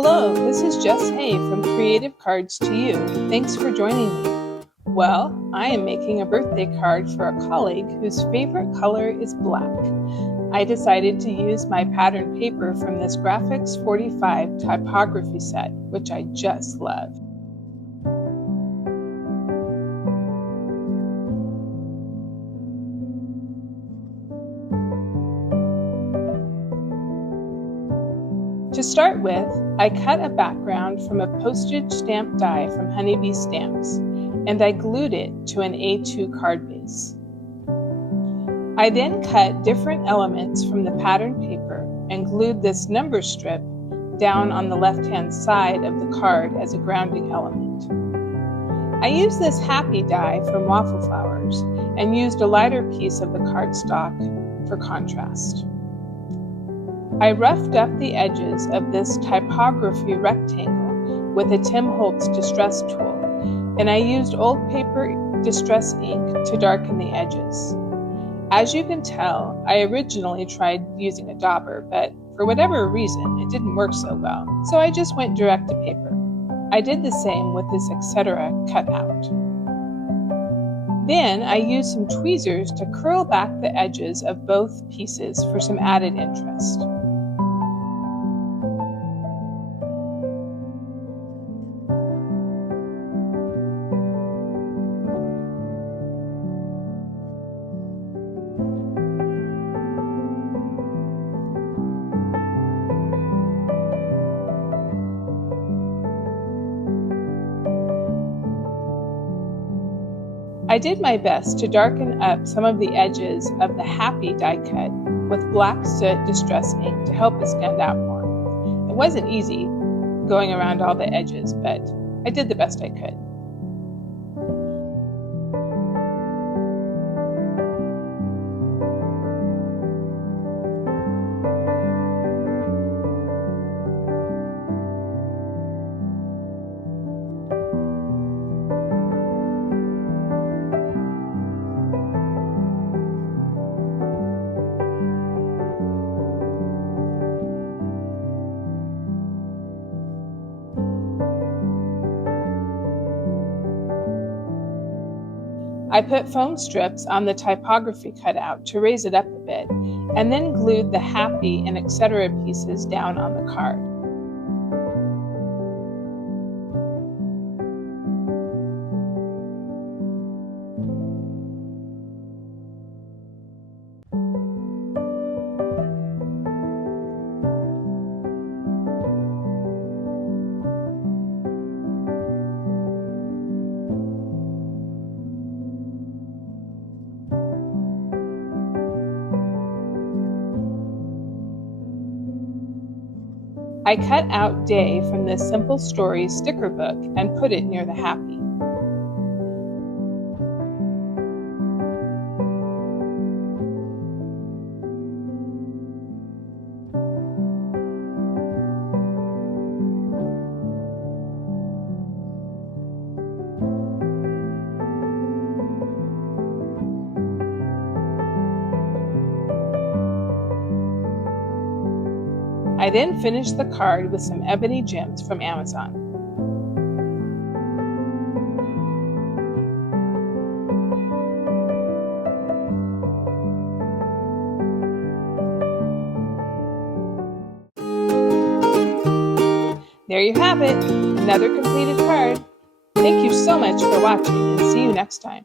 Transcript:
Hello, this is Jess Hay from Creative Cards to You. Thanks for joining me. Well, I am making a birthday card for a colleague whose favorite color is black. I decided to use my pattern paper from this Graphics 45 typography set, which I just love. To start with, I cut a background from a postage stamp die from Honeybee Stamps, and I glued it to an A2 card base. I then cut different elements from the pattern paper and glued this number strip down on the left-hand side of the card as a grounding element. I used this happy die from Waffle Flowers and used a lighter piece of the cardstock for contrast. I roughed up the edges of this typography rectangle with a Tim Holtz distress tool, and I used old paper distress ink to darken the edges. As you can tell, I originally tried using a dauber, but for whatever reason, it didn't work so well, so I just went direct to paper. I did the same with this etc. cut out. Then I used some tweezers to curl back the edges of both pieces for some added interest. I did my best to darken up some of the edges of the happy die cut with black soot distress ink to help it stand out more. It wasn't easy going around all the edges, but I did the best I could. I put foam strips on the typography cutout to raise it up a bit, and then glued the happy and etc. pieces down on the card. I cut out Day from this Simple Stories sticker book and put it near the happy. I then finished the card with some ebony gems from Amazon. There you have it, another completed card. Thank you so much for watching, and see you next time.